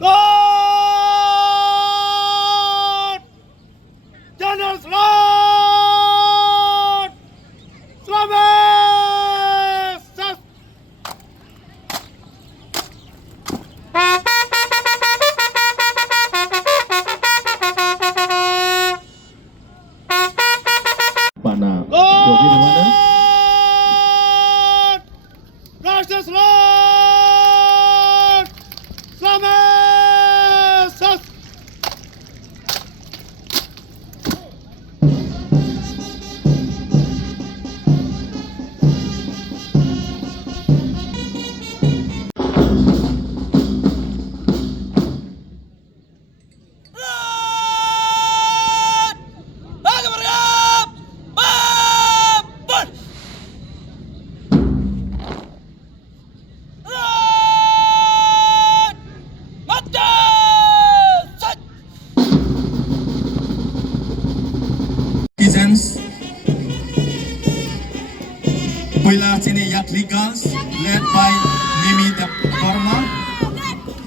Lord! General Lord! Slaves! Pana Yogi di mana? Lord! Righteous Lord! Slaves! Citizens, Puila sini Yakli Girls, led by Nimi Deparma.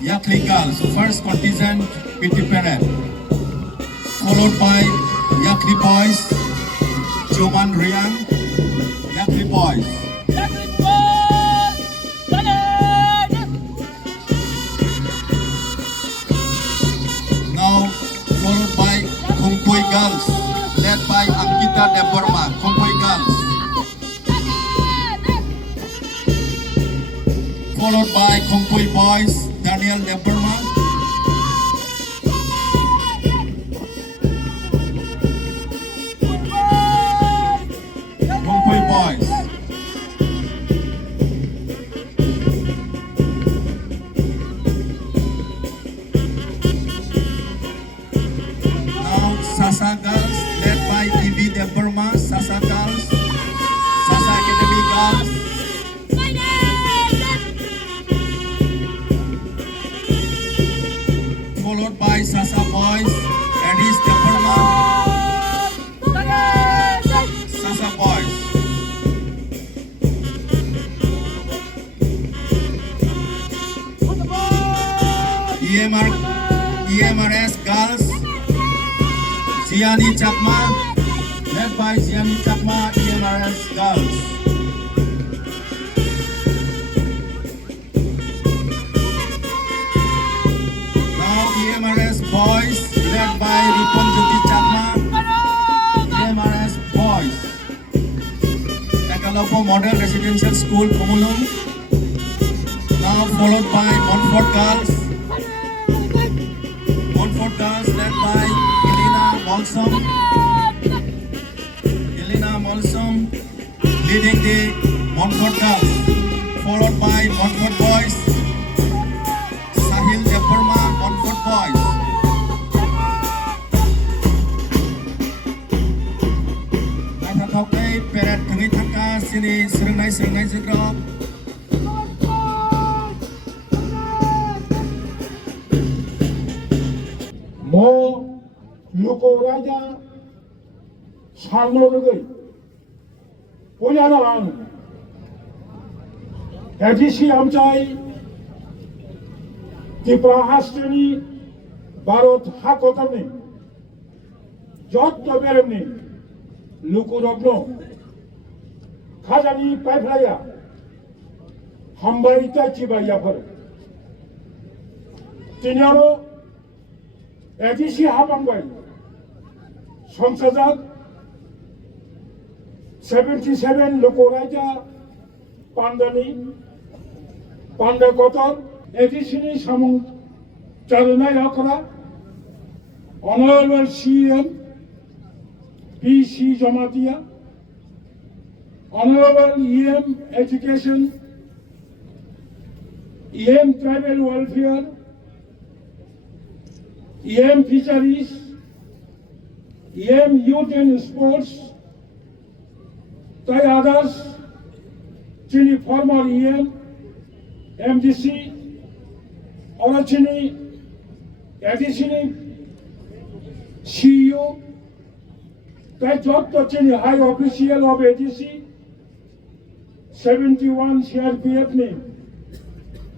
Yakli Girls, first contingent, PT Parade, followed by Yakli Boys, Joman Riang, Yakli Boys. Now followed by Kongpui Girls, led by Angkita Deparma, Kongpui Girls. Followed by Kongpui Boys, Daniel Deparma. Kongpui Boys. Now Sasa Girls, led by TV Deparma, Sasa Girls, Sasa Academy Girls. Followed by Sasa Boys, Addis Deparma, Sasa Boys. EMRS Girls, Ziani Chakma, led by Ziani Chakma, EMRS Girls. Now EMRS Boys, led by Ripon Jyoti Chakma, EMRS Boys. Tagalog Model Residential School, Pumulong. Now followed by Montfort Girls. Montfort Girls, led by Elena Molsom. Elena Molsom leading the Montfort Girls. Followed by Montfort Boys. Sahil Deparma, Montfort Boys. Nathakaukai Peret Thangi Thaka sini serengai Zikrop. Mo Luko Raja Sarnogai Puyanan Edisi Amjai Tiprahastani Barot Hakotani Jot Beremni Luko Rogno Kazani Paiplaya Hambarita Chibayafar Tinaro ADC হাবাংবাই সংসদত 77 লোকরাজা পান্ডানি পান্ডাগতর এডিসিনি সামং চালনায় অকরা honourable CM PC Jamatia honourable EM education EM tribal welfare EM Fisheries, EM Youth and Sports, tai others, chini former EM, MDC, or chini additionally CEO, tai job to chini high official of ADC, 71 CRPF name,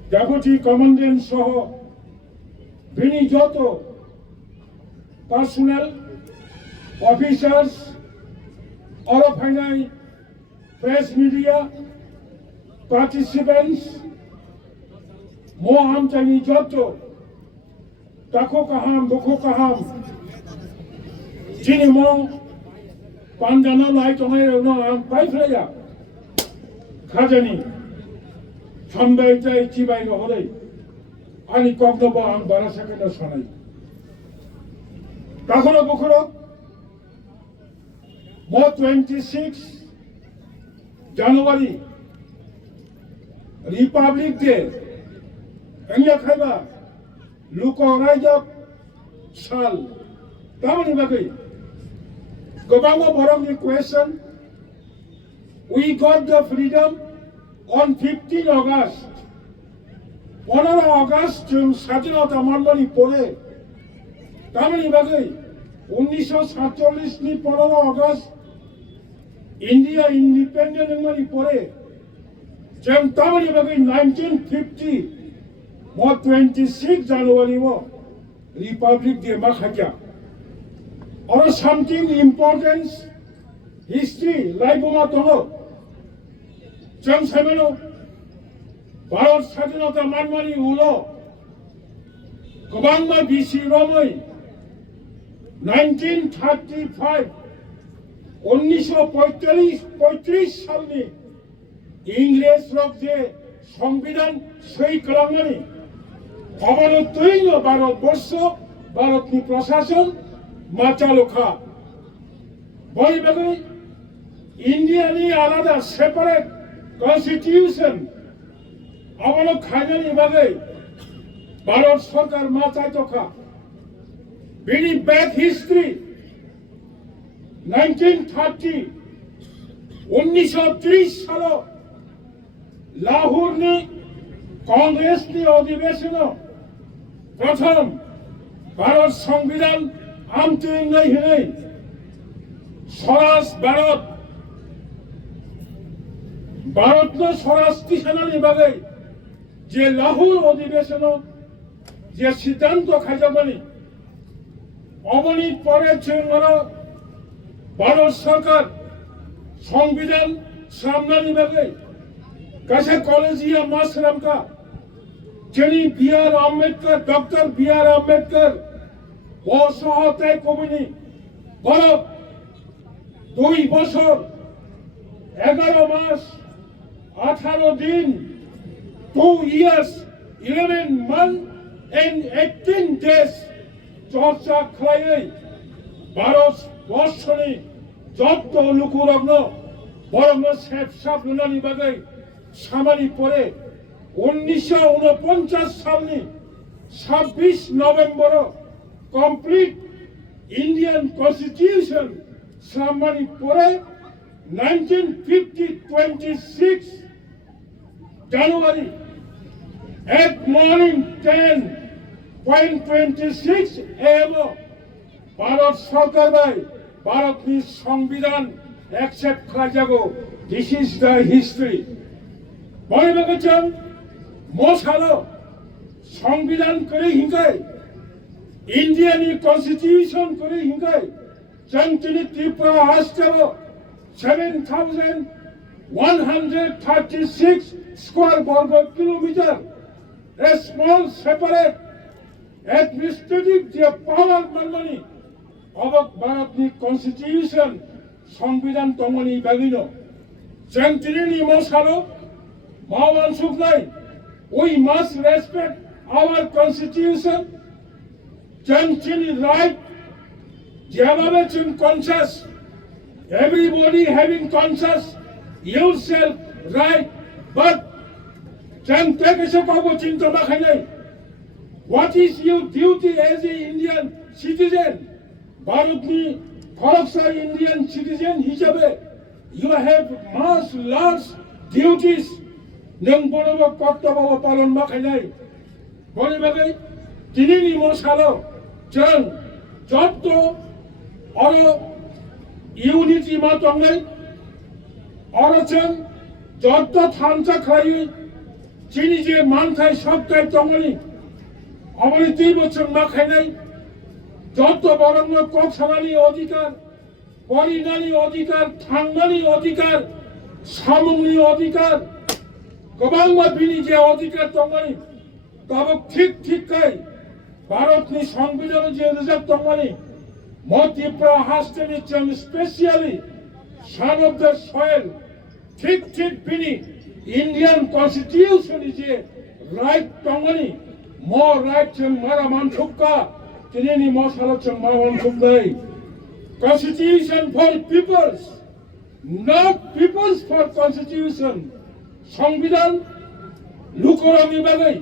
Deputy Commandant Soho, বিনি যত personal officers অরফাইনাই press media participants mo ham chani jotto tako kaham boko kaham chini mo pandana lai tongai no am pai flaya khajani sambai tai chibai no hodai ani kokno ba am bara sakena sonai takono bokoro mo 26 January Republic Day Kanya Khaiba Luko Rajab Sal Tamani Bagai Gobango Borong question we got the freedom on 15 August 15 August June Satinata Manmani Pore Tamani Bagai 1947 ni 15 August India independent Mani Pore Jam Tamani Bagai 1950 mo 26 January mo Republic Day ma khakya or something important history like ma tono jam sameno Bharat Sadhinata manmani ulo Kobangma BC Romoi 1935 1935 সালে ইংরেজ লোক যে সংবিধান সই করামানি অবনতই ভারতবর্ষ ভারতনি প্রশাসন মাচালোখা বলিবাগে ইন্ডিয়ানি আলাদা separate constitution অবলক খাইনানি বাগে ভারত সরকার মাচাইতোখা বিনি ব্যাক হিস্ট্রি 1930 1930 সাল লাহোর নি কংগ্রেস নি অধিবেশন প্রথম ভারত সংবিধান আমতে নাই হই স্বরাজ ভারত নো স্বরাষ্ট্র সেনানি বাগে যে লাহোর অধিবেশন যে সিদ্ধান্ত খাইজামানি অবনীত পরে চেঙ্গর ভারত সরকার সংবিধান সামনানি বাগে কাছে কলেজিয়া মাসরামকা যিনি BR Ambedkar doctor BR Ambedkar ও সহতায় কমিনি বড় 2 বছর 11 মাস 18 দিন 2 years 11 months and 18 days চর্চা খাইয়ে ভারত বর্ষণী যত লুকুরগ্ন বরং সেফসাপ নুনানি বাগে সামারি পরে 1949 সালনি 26 নভেম্বর কমপ্লিট ইন্ডিয়ান কনস্টিটিউশন সামারি পরে 1950 26 January at morning 10:26 AM Bharat সরকার বাই ভারতনি সংবিধান অ্যাকসেপ্ট করা যাগো দিস ইজ দ্য হিস্ট্রি বলে গেছেন মশালো সংবিধান করে হিঙ্গায় ইন্ডিয়ানি কনস্টিটিউশন করে হিঙ্গায় চন্দ্রী ত্রিপুরা হাসতেও 7,136 স্কোয়ার বর্গ kilometre a small separate administrative the power manmani of Bharatni constitution সংবিধান তমনি বাগিনো চন্দ্রিনি মশালো মাওয়ান সুখনাই we must respect our constitution chantini right যেভাবে চুন conscious everybody having conscious yourself right but chante kese kabo chinta na khainai what is your duty as a Indian citizen Bharatni Khoroksa Indian citizen hisabe you have much large duties nang borobo kortobbo palon ma khainai bole bagai tinini mosalo jan jotto oro unity ma tongai oro jan jotto thamcha khai চিনি যে মানথাই সবটাই তমনি 어머니 띠부처럼 막하네 যত বরং cock সামানি অধিকার পরিণানী অধিকার থাংনানি অধিকার সামুংনি অধিকার गोबां बिनि जे अधिकार दंमोन दाबो थिक भारतनि संविधानाव जे रिजार्भ दंमोन त्रिपुरा हास्टेनि जों specially son of the soil thick बिनि इंडियन कन्स्टिट्यूशननि जे राइट दंमोन राइट जों मारा मानथुका दिनैनि सालाव जों मा मानथुकनाय constitution for peoples not peoples for constitution সংবিধান লুকরঙি বাগৈ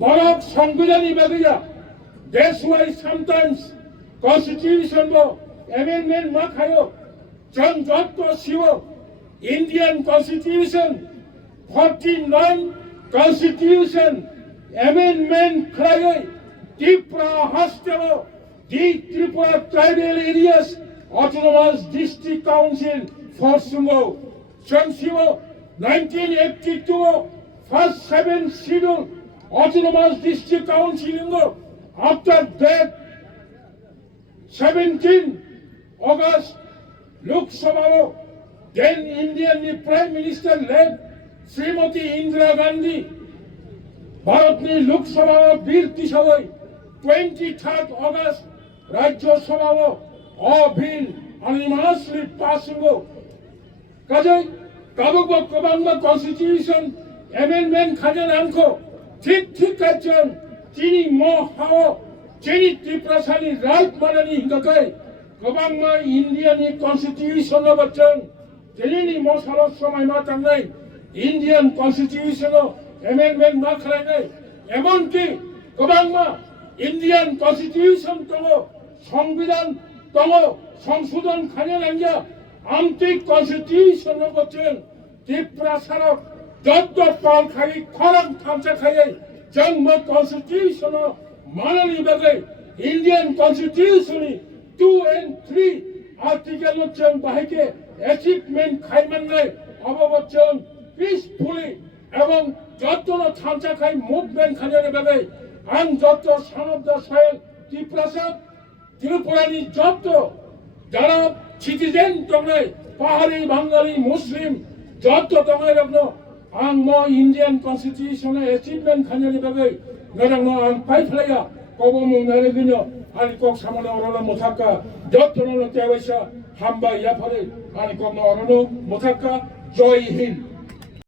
বরক সংবিধানী বাগৈয়া that's why sometimes constitution amendment মা খায়ো जों যত শিব ইন্ডিয়ান কনস্টিটিউশন 49 কনস্টিটিউশন এমেন্ডমেন্ট খায়ো ত্রিপুরা হাস্টেল the Tripura tribal areas autonomous district council ফরসুঙ্গো जों শিব 1982 first 7 schedule autonomous district council after that 17 August Lok Sabha then Indian Prime Minister led Srimati Indira Gandhi Bharatni Lok Sabha bill tisawai 23rd August Rajya Sabha all bill unanimously passing kajai 가보고 고방과 constitution amendment 가진 않고 틱틱하죠 지니 하오 지니 띠프라산이 right 말하니 인가까이 고방마 인디언이 constitution을 받전 지니 살아 소마이 마땅나이 인디언 constitutional amendment 마크라이나이 에몬티 고방마 인디언 constitution 또고 সংবিধান 또고 সংশোধন 가진 않냐 आमती constitution Bachchan Tripura सारक जत पाल खाई खरम थामचा खाई जंग constitution माननी बगै Indian constitution 2 and 3 article जों बाहायके achievement खाइमाननाय अबवचन peacefully एवं जतन थामचा खाई मुभमेंट खाने बगै आं जत सन अफ द सयल त्रिपुरानि जत যারা সিটিজেন দংনাই পাহাড়ি বাঙালি মুসলিম যত দংনাই রকম आं मा इंडियन कन्स्टिट्यूशन अचिवमेंट खाने बगै नरंग आं पाइफ्लाया कबो मुंनारे गनो आनि कक सामने अरला मुथाका जतन तेवैसा हामबा याफारे आनि कक अरनो मुथाका जय हिंद।